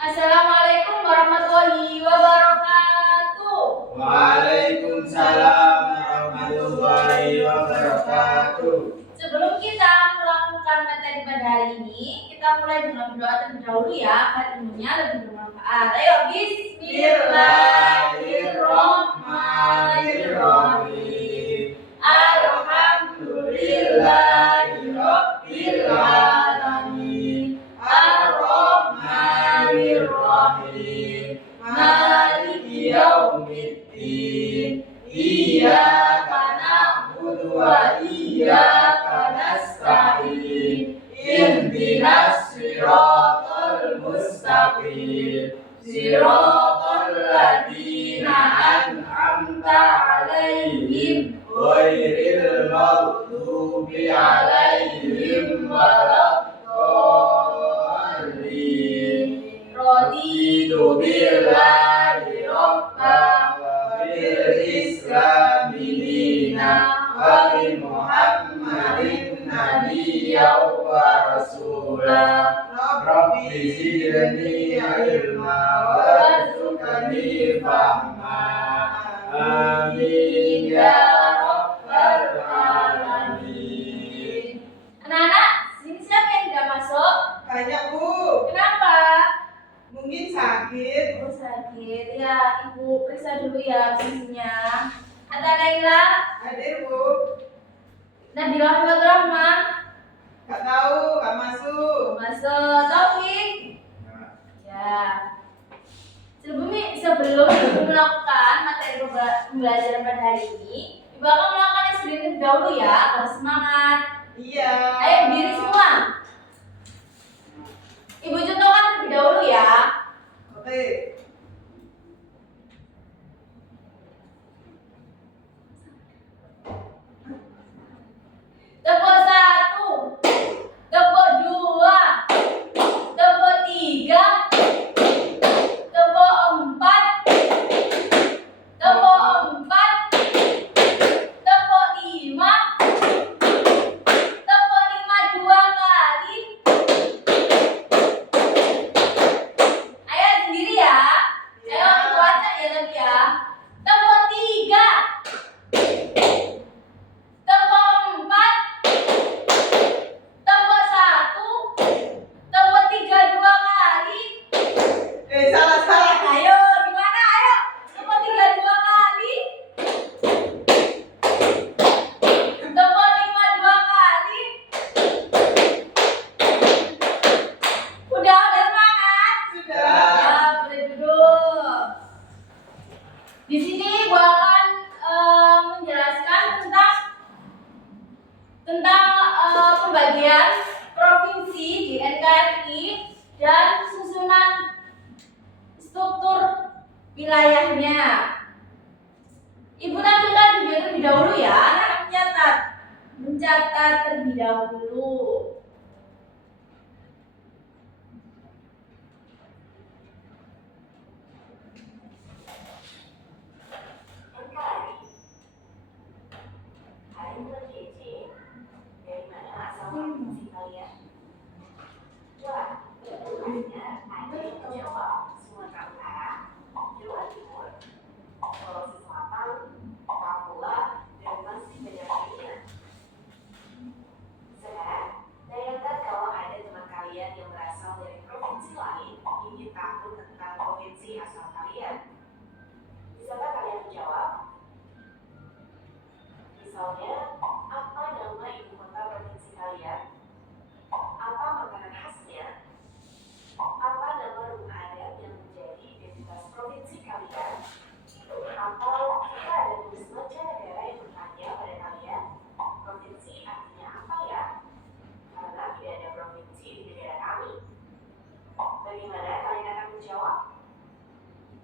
Assalamualaikum warahmatullahi wabarakatuh. Waalaikumsalam warahmatullahi wabarakatuh. Sebelum kita melakukan materi pada hari ini, kita mulai dengan berdoa terlebih dahulu ya, agar ilmunya lebih bermanfaat. Ayo, Bismillahirrahmanirrahim. Alhamdulillahirabbil alamin. Ar-Rahmanir-Rahim. Maliki yaumiddin. Iyyaka na'budu wa iyyaka nasta'in. Ihdinas siratal mustaqim. Siratal ladzina an'amta 'alaihim ghairil maghdubi 'alaihim waladdallin. Raditu billahi rabban wa bil islami dinan wa bi Muhammadin nabiyyan wa rasulah. Rabbi zidni ilma warzuqni fahma. Amin ya rabbal alamin. Anak-anak, sini siapa yang tidak masuk? Banyak, Bu. Kenapa? Mungkin sakit. Oh, sakit. Ya, Ibu periksa dulu ya fungsinya. Ada Laila? Hadir, Bu. Nabila Rahman? Gak tahu, gak masuk. Masuk. Taufik? Ya. Sebelum Ibu melakukan materi pembelajaran pada hari ini, Ibu akan melakukan screening dahulu ya, harus semangat. Iya. Ayo berdiri semua. Ibu contohkan terlebih dahulu ya. Oke. Tepuk 1, tepuk 2, tepuk 3, tepuk 4, tepuk 4, tepuk 5, tepuk 5 2 kali. Ayo sendiri ya. Ayo Ibu acak ya lagi ya. Tepuk 3, tepuk 4, tepuk 1, tepuk 3 2 kali. Salah. Ayo, gimana? Ayo, tepuk 3 2 kali. Tepuk 5 2 kali. Udah semangat? Sudah. Ya, boleh duduk. Di sini gua akan menjelaskan tentang pembagian provinsi di NKRI dan susunan struktur wilayahnya. Ibu tampilkan video terlebih dahulu ya, anak mencatat terlebih dahulu. Dari mana asal provinsi kalian? Wah, jawabannya ada yang menjawab Sumatera Utara, Jawa Timur, Sulawesi Selatan, Papua, dan masih banyak lainnya. Sekarang, bayangkan kalau ada teman kalian yang berasal dari provinsi lain ingin tahu tentang provinsi asal kalian. Bisakah kalian menjawab? Misalnya, apa nama ibu kota provinsi kalian? Apa makanan khasnya? Apa nama rumah adat yang menjadi identitas provinsi kalian? Atau kita ada tulis mancanegara yang bertanya pada kalian, provinsi artinya apa ya? Karena tidak ada provinsi di negara kami. Bagaimana kalian akan menjawab?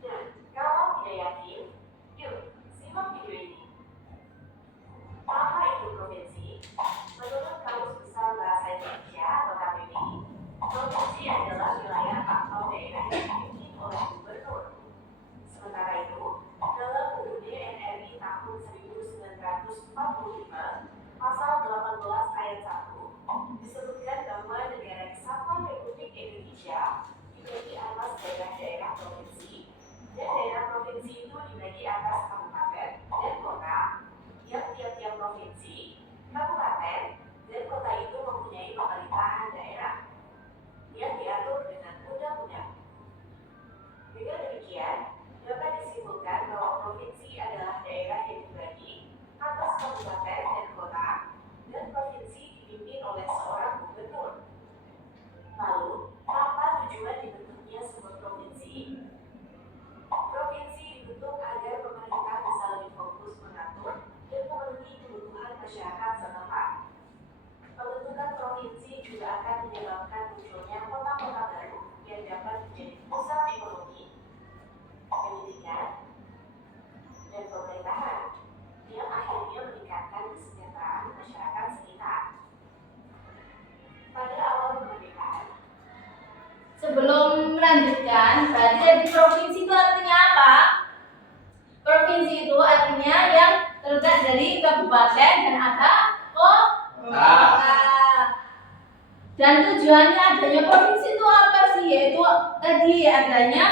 Nah, kalau tidak yakin, yuk simak video ini. Apa itu Kabupaten dan kota itu mempunyai pemerintahan daerah yang diatur dengan undang-undang. Dengan demikian, dapat disimpulkan bahwa provinsi adalah daerah yang dibagi atas kabupaten dan kota, dan provinsi dipimpin oleh seorang gubernur. Lalu, apa tujuan dibentuknya sebuah provinsi? Provinsi dibentuk agar pemerintah bisa lebih fokus mengatur dan memenuhi kebutuhan masyarakat setempat. Pembentukan provinsi juga akan menyebabkan munculnya kota-kota baru yang dapat menjadi pusat ekonomi, pendidikan, dan pemerintahan yang akhirnya meningkatkan kesejahteraan masyarakat sekitar. Pada awal kemerdekaan, Sebelum melanjutkan, berarti dari provinsi itu artinya apa? Provinsi itu artinya yang terletak dari kabupaten dan ada kota. Dan tujuannya adanya provinsi itu apa sih? Yaitu tadi adanya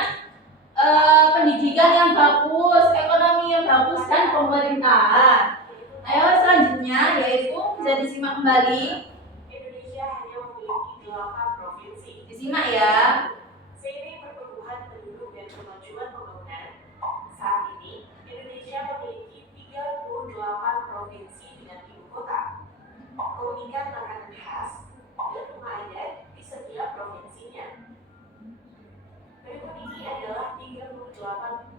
pendidikan yang bagus, ekonomi yang bagus, dan pemerintahan. Ayo selanjutnya yaitu bisa disimak kembali. Indonesia hanya memiliki 8 provinsi. Disimak ya. Seiring pertumbuhan penduduk dan kemajuan pembangunan, saat ini Indonesia memiliki 38 provinsi dengan ibu kota, keunikan makanan khas, dan rumah adat di setiap provinsinya. Berikut ini adalah 38.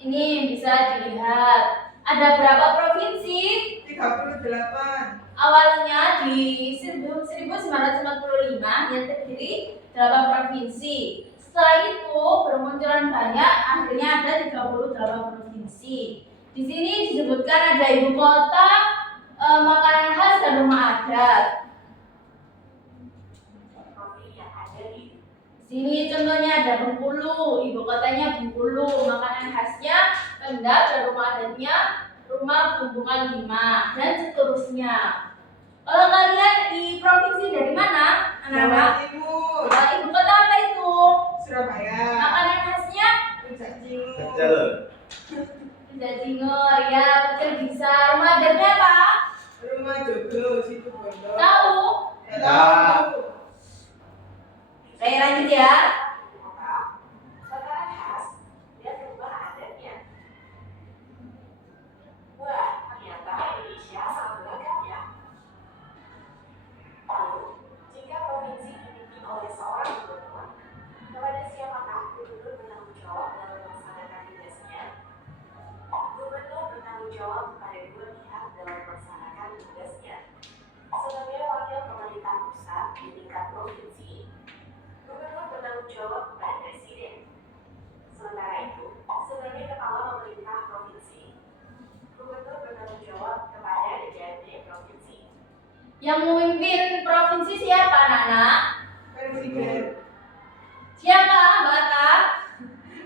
Ini bisa dilihat ada berapa provinsi? 38. Awalnya di 1945 yang terdiri 8 provinsi. Setelah itu bermunculan banyak, akhirnya ada 38 provinsi. Di sini disebutkan ada ibu kota, makanan khas, dan rumah adat. Provinsi yang ada di Sini contohnya ada Bengkulu, ibu kotanya Bengkulu, makanan khasnya Kendal, dan rumah adatnya rumah Bumbungan 5, dan seterusnya. Kalau kalian di provinsi dari mana, Jawa anak-anak? Timur. Ibu kota apa itu? Surabaya. Makanan khasnya Rujak cingur. Pecel. Rujak cingur, ya pecel bisa. Rumah adatnya apa? Rumah Jogo, situ Bondo. Tahu? Tahu. Saya lanjut ya. ibu kota, makanan khas, dan rumah adatnya. Wah, ternyata Indonesia sangat beragam ya. Lalu, jika provinsi dipimpin oleh seorang gubernur, kepada siapakah gubernur bertanggung jawab dalam melaksanakan tugasnya? Gubernur bertanggung jawab kepada dua pihak dalam melaksanakan tugasnya. Sebagai wakil pemerintah pusat di tingkat provinsi, gubernur bertanggung jawab kepada presiden. Sementara itu, sebagai kepala pemerintah provinsi, gubernur bertanggung jawab kepada DPRD provinsi. Yang memimpin provinsi siapa, anak-anak? Presiden. Siapa, Mbak Ata?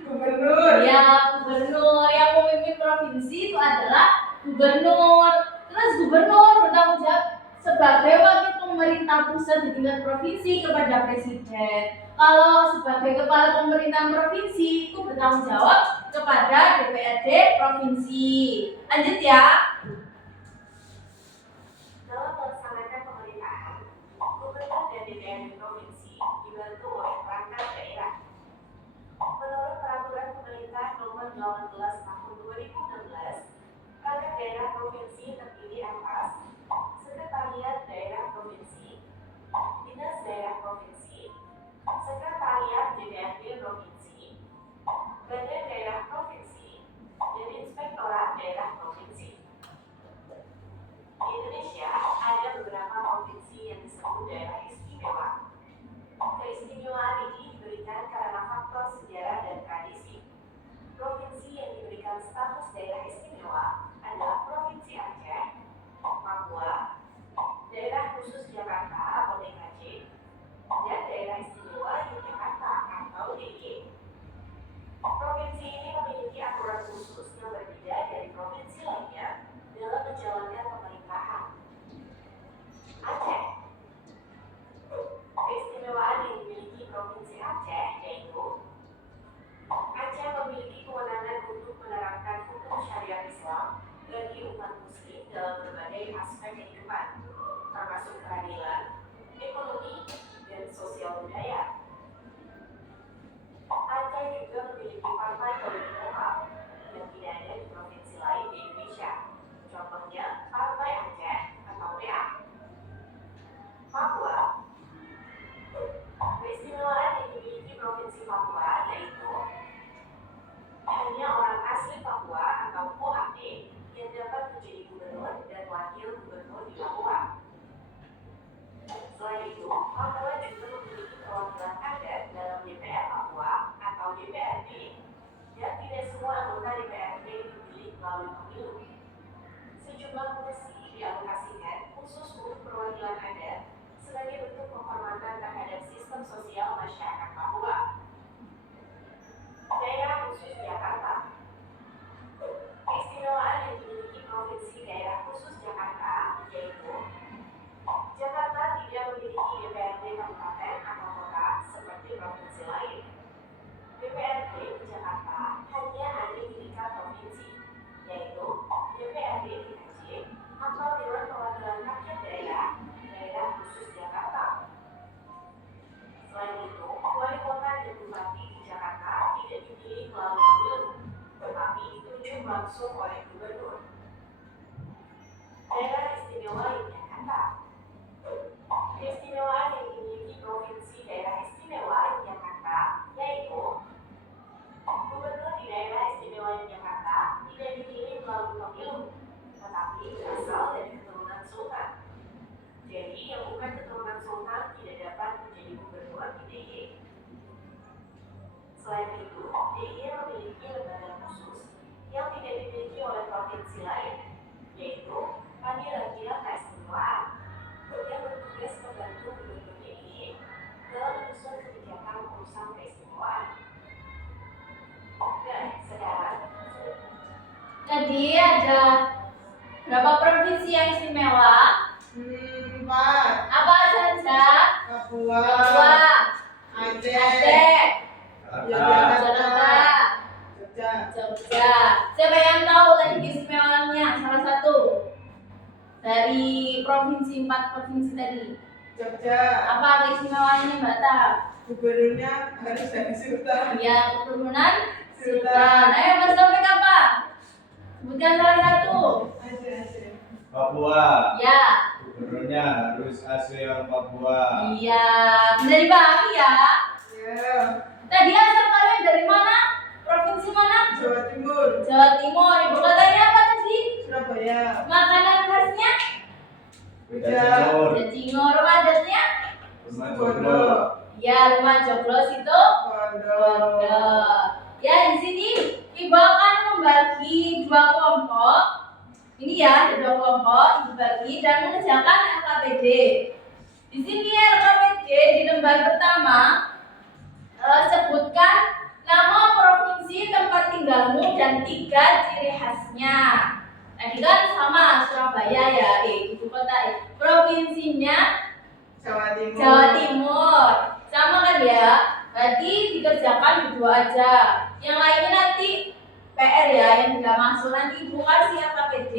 Gubernur. Ya, gubernur. Yang memimpin provinsi itu adalah gubernur. Terus gubernur bertanggung jawab sebagai wakil pemerintah pusat di tingkat provinsi kepada presiden. Kalau sebagai kepala pemerintahan provinsi itu bertanggung jawab kepada DPRD provinsi. Lanjut ya. Dalam melaksanakan pemerintahan, gubernur dan DPRD provinsi dibantu oleh perangkat daerah. Menurut Peraturan Pemerintah Nomor 18 Tahun 2016, perangkat daerah provinsi terdiri atas Sekretariat Daerah Provinsi, Dinas Daerah Provinsi, Sekretariat DPRD Provinsi, Badan Daerah Provinsi, dan Inspektorat Daerah Provinsi. aspek kehidupan, termasuk keadilan, ekonomi, dan sosial budaya. Aceh juga memiliki partai politik lokal yang tidak ada di provinsi lain di Indonesia. Contohnya Partai Aceh atau PA. Papua. Keistimewaan yang dimiliki provinsi Papua yaitu hanya orang asli Papua atau OAP yang dapat menjadi gubernur dan wakil gubernur di Papua. Selain itu, Papua juga memiliki perwakilan adat dalam DPR Papua atau DPRD, dan tidak semua anggota DPRD dipilih melalui pemilu. Sejumlah kursi dialokasikan khusus untuk perwakilan adat sebagai bentuk penghormatan terhadap sistem sosial masyarakat Papua. Daerah khusus Jakarta. Keistimewaan yang dimiliki Provinsi Daerah Khusus Jakarta yaitu Jakarta tidak memiliki DPRD kabupaten atau kota seperti provinsi lain. DPRD di Jakarta hanya ada di tingkat provinsi, yaitu DPRD DKJ atau Dewan Perwakilan Rakyat Daerah Khusus Jakarta. Selain itu, wali kota dan bupati di Jakarta tidak dipilih melalui pemilu, tetapi ditunjuk langsung oleh gubernur. Daerah Istimewa Yogyakarta. Keistimewaan yang dimiliki Provinsi Daerah Istimewa Yogyakarta yaitu gubernur di Daerah Istimewa Yogyakarta tidak dipilih melalui pemilu, tetapi berasal dari keturunan sultan. Jadi yang bukan keturunan sultan tidak dapat menjadi gubernur di DIY. Selain itu, DIY memiliki lembaga khusus yang tidak dimiliki oleh provinsi lain, yaitu Panitia Keistimewaan yang bertugas membantu gubernur DIY dalam menyusun kebijakan urusan keistimewaan. Dan sekarang Tadi ada berapa provinsi yang istimewa? 4. Apa saja? Papua, Papua, Aceh, Aceh, Yogyakarta, Jakarta, Jogja. Jogja. Siapa yang tahu tadi keistimewaannya? Salah satu dari provinsi 4 provinsi tadi. Jogja. Apa keistimewaannya Mbak Ta? Gubernurnya harus dari sultan. Ya, keturunan Sultan. Ayo Mas Taufik apa? Sebutkan salah satu. Aceh. Papua. Ya. Gubernurnya harus asli orang Papua. Iya. Dari Bali ya. Ya, Tadi asal kalian dari mana? Provinsi mana? Jawa Timur, Jawa Timur. Ibu kotanya apa tadi? Surabaya, Makanan khasnya? Ujang, Ada Cingur. Rumah adatnya? Rumah Pondok, Joglo. Ya, rumah Joglos itu. Pondok. Ya, di sini Ibu akan membagi 2 kelompok. Ini ya, ada 2 kelompok Ibu bagi dan mengerjakan LKPD. Di sini LKPD di lembar pertama sebutkan nama provinsi tempat tinggalmu dan 3 ciri khasnya. Tadi kan sama Surabaya ya, ibu kota. Provinsinya Jawa Timur, Jawa Timur. Sama kan ya? Berarti dikerjakan berdua aja. Yang lainnya nanti PR ya, yang tidak masuk nanti Ibu kasih LKPD.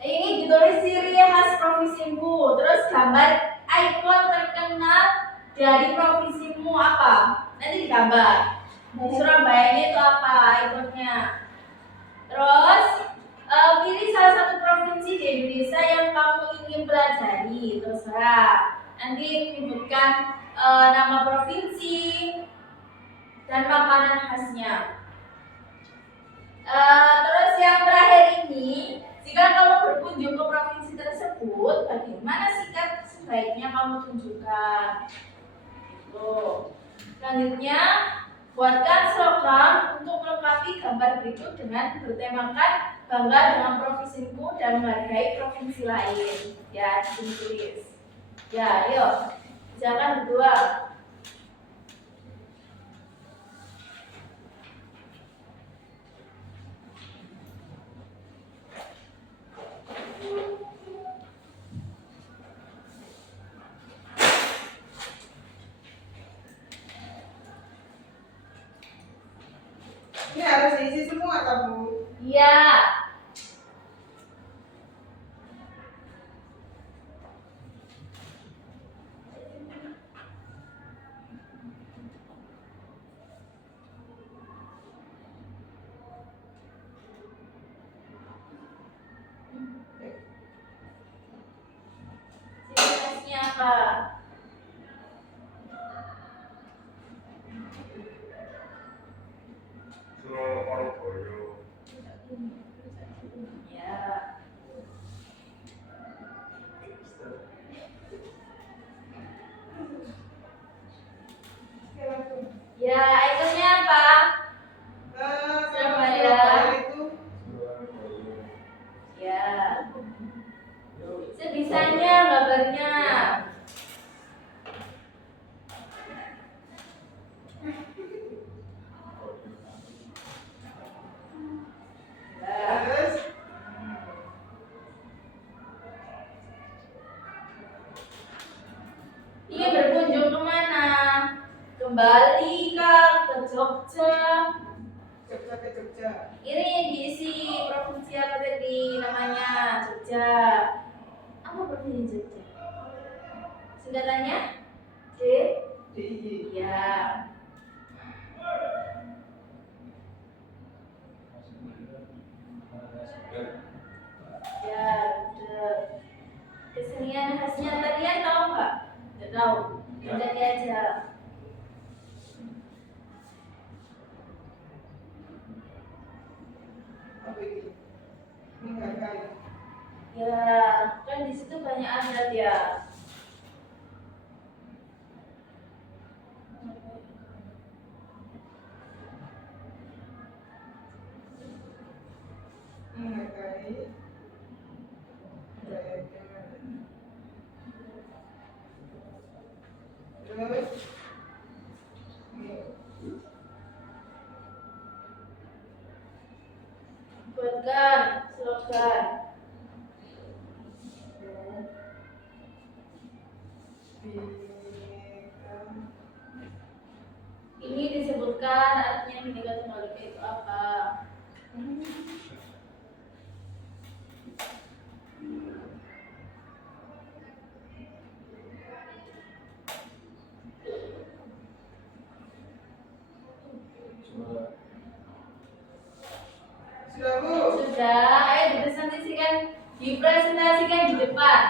Ini ditulis ciri khas provinsimu, terus gambar ikon terkenal dari provinsimu apa? Nanti digambar. Di Surabaya ini itu apa ikonnya? Terus pilih salah satu provinsi di Indonesia yang kamu ingin pelajari, terserah. Nanti menyebutkan nama provinsi dan makanan khasnya. Terus yang terakhir ini, jika kamu berkunjung ke provinsi tersebut, bagaimana sikap sebaiknya kamu tunjukkan? Gitu. Selanjutnya, buatkan slogan untuk melengkapi gambar berikut dengan bertemakan bangga dengan provinsimu dan menghargai provinsi lain. Ya, ditulis. Ya, yuk. Jangan berdua. ini harus diisi semua, tak Bu? Iya. Sebisanya gambarnya. Terus Ingin berkunjung kemana? Ke Bali kah? Ke Jogja? Jogja ke Jogja. Ini yang diisi provinsi apa tadi namanya? Jogja. Apa provinsi Jogja? Singkatannya? D. DIY. Ya. Ya, udah. Kesenian khasnya tadian tahu nggak? Nggak tahu. Jadi aja. Apa ini? Menghargai. Ya, kan di situ banyak adat ya. Menghargai. Terus Buatkan slogan. Ini disebutkan artinya Bhinneka Tunggal Ika itu apa? sudah Bu. Sudah, ayo dipresentasikan di depan.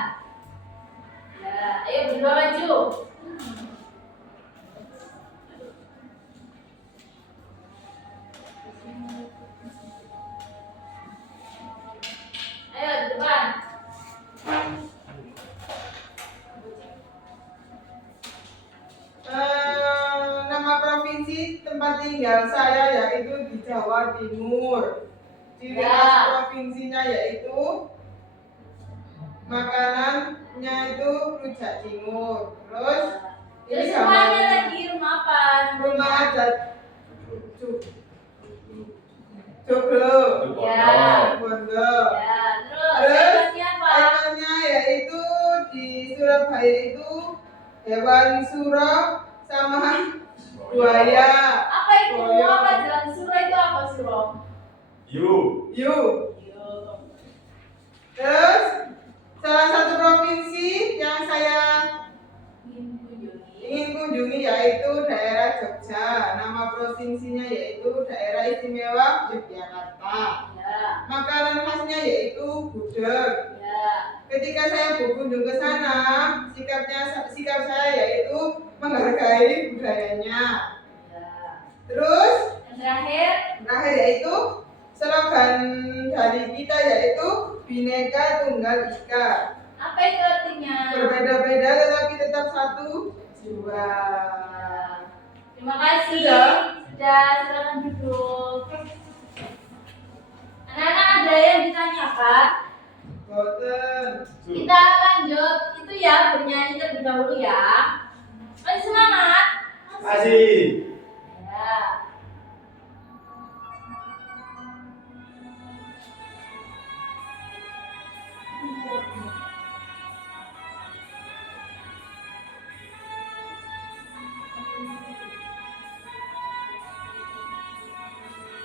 Ya, ayo berdua maju. Ayo di depan. Nama provinsi tempat tinggal saya yaitu di Jawa Timur. Ciri Ya. khas provinsinya yaitu makanannya itu rujak cingur. Terus Terus ini semuanya gambarnya lagi rumah apa? rumah adat joglo. Ya. Bondo. Ya, terus Terus hebatnya apa? ikonnya yaitu di Surabaya itu hewan suro sama buaya. Apa itu? Boyo. Apa jalan suro itu apa suro? Yuk. Yo. Terus salah satu provinsi yang saya ingin kunjungi yaitu daerah Jogja. Nama provinsinya yaitu Daerah Istimewa Yogyakarta. Ya. Makanan khasnya yaitu gudeg. Ya. Ketika saya berkunjung ke sana, sikap saya yaitu menghargai budayanya. Ya. Terus Yang terakhir yaitu slogan dari kita yaitu Bhinneka Tunggal Ika. apa itu artinya? Berbeda-beda tetapi tetap satu jiwa. Terima kasih. Sudah? Sudah, silakan duduk. Anak-anak ada yang ditanyakan? Boten. Kita lanjut itu ya bernyanyi terlebih dahulu ya. Masih semangat? Masih. Ya.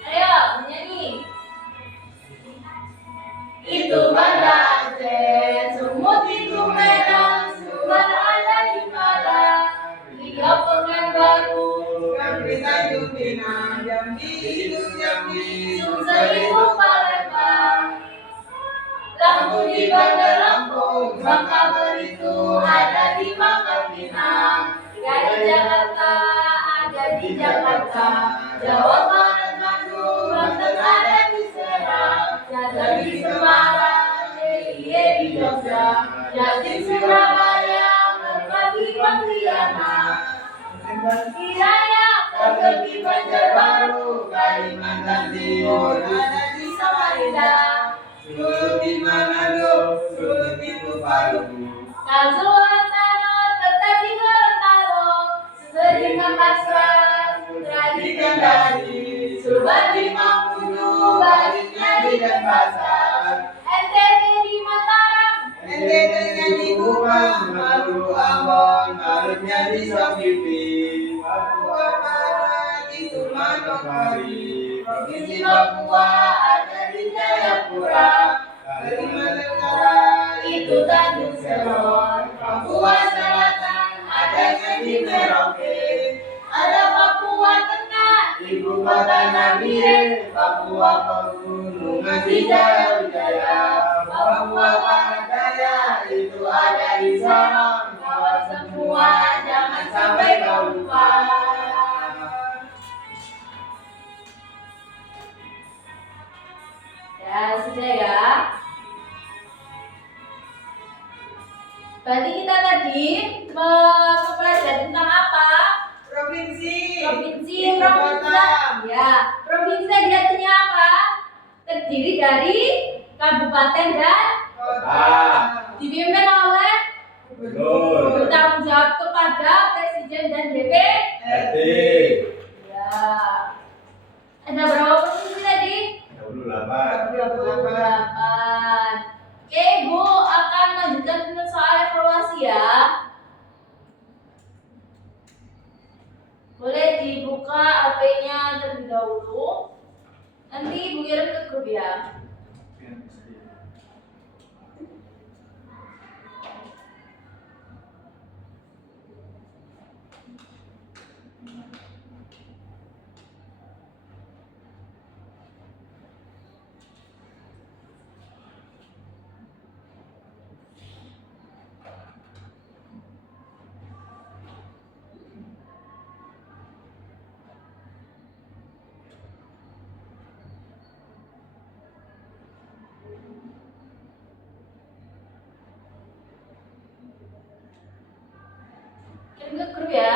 Ayo bernyanyi. Itu pada Aceh, semut itu menang, suara ada di Malang, tiga Pekanbaru, Kami Tanjung Pinang, Jambi itu Jambi, Sumsel itu Palembang, Lampung di Bandar Lampung, Bangka Belitung ada di Pangkal Pinang, dari Jakarta ada di Jakarta, Jawa Barat Bandung, Banten ada di Serang, Jateng di Semarang, DIY di Jogja, Jatim Surabaya, Merpati Pontianak, Kiraya, Kagel di Banjarbaru, Kalimantan Timur ada di Samarinda, Sulut di Manado, Sulut itu paru. Kalsuwantano tetap di Gorontalo, seperti mempaksa putra dikendali. Sulban di Mamuju, baliknya di Denpasar. NTT di Mataram, NTT-nya di Kupang, Maluku Ambon, Malutnya di Sogipi, Papua Barat itu Manokwari, Provinsi Papua ada di Jayapura, Kalimantan Utara itu Tanjung Selor, Papua Selatan adanya di Merauke, ada Papua Tengah, ibu kota Nabire, Papua Pegunungan di Jaya-Wijaya, Papua Barat Daya itu ada di Sorong, kawan semua jangan sampai kau lupa. Ya, sudah ya. Berarti kita tadi mempelajari tentang apa? Provinsi, Provinsi. ibu kota. Ya, provinsi tadi artinya apa? Terdiri dari kabupaten dan Kota. dipimpin oleh Gubernur. bertanggung jawab kepada Presiden dan DPRD. Ya. Ada berapa provinsi tadi? 28. 28. Oke, Ibu akan lanjutkan dengan soal evaluasi ya. Boleh dibuka HP-nya terlebih dahulu. Nanti Ibu kirim ke grup ya. Kirim ke grup ya.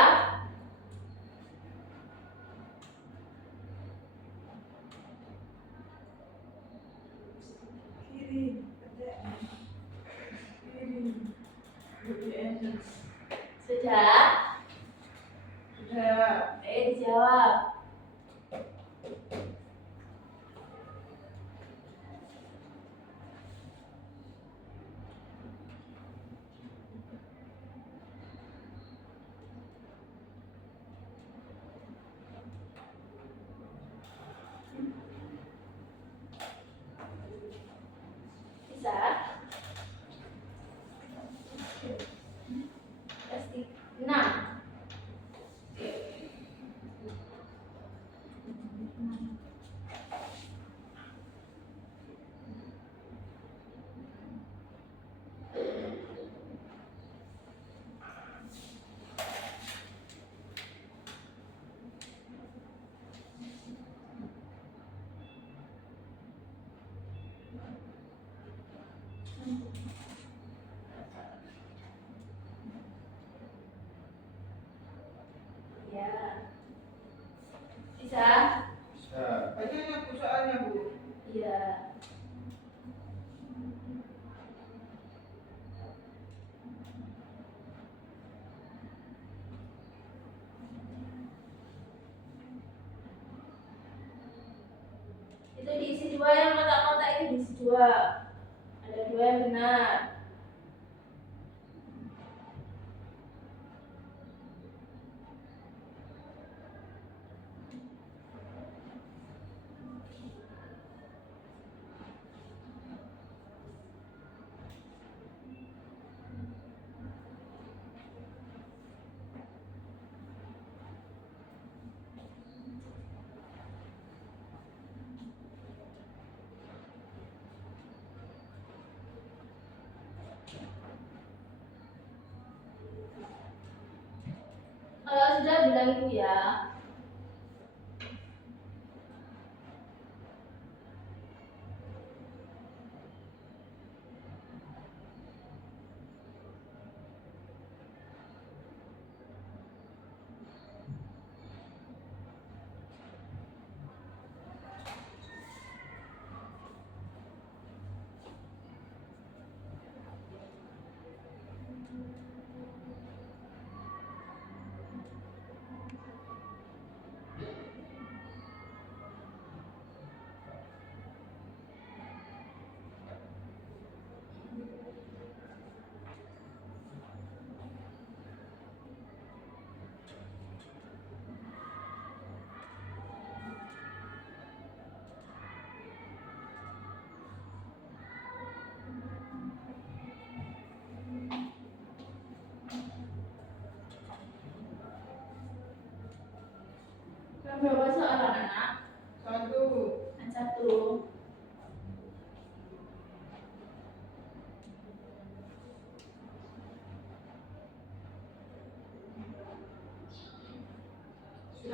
Sudah? Sudah. Dijawab. Bisa? Pasti. Nah. Ya. Bisa? Bisa. Banyaknya soalnya, Bu. Iya. Itu diisi dua, yang kotak-kotak itu diisi dua. Ada dua yang benar. Kalau sudah bilang Ibu ya.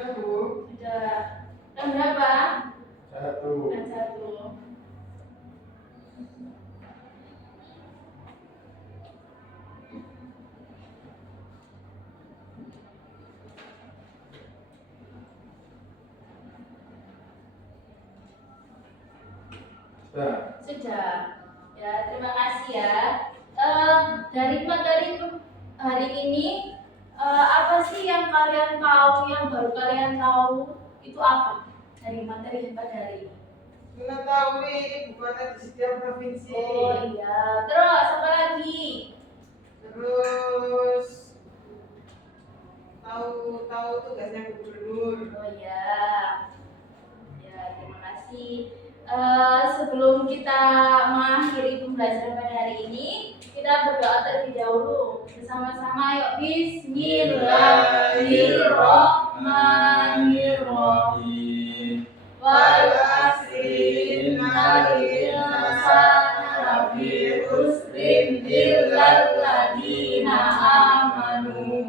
Sudah, Bu. Sudah. Dan berapa? 1. Dan 1. Sudah. Sudah. Ya, terima kasih ya. Dari materi hari ini, apa sih yang kalian tahu, yang baru kalian tahu itu apa dari materi yang pada hari ini? Mengetahui ibu kota di setiap provinsi. Oh iya. Terus apa lagi? Terus tahu tugasnya gubernur. Oh iya. Ya, terima kasih. Sebelum kita mengakhiri pembelajaran pada hari ini, kita berdoa terlebih dahulu bersama-sama. Yuk, Bismillahirrahmanirrahim. Wal asri innal insana lafi khusrin illal ladzina amanu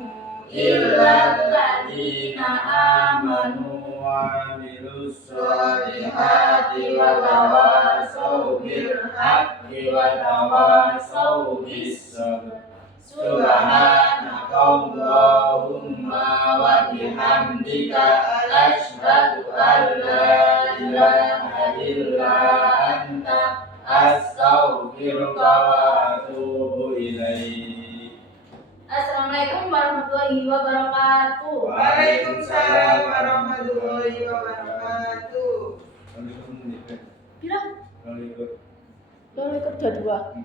Wa amilus solihati wa tawasau bil haqqi wa tawasau bis sabr. Subhanakallahumma wa bihamdika asyhadu an la ilaha illa anta astaghfiruka wa atubu ilaik. Assalamualaikum warahmatullahi wabarakatuh. Waalaikumsalam warahmatullahi wabarakatuh. Kalau ikut menit. Bila? Kalau ikut. Kalau ikut dua-dua.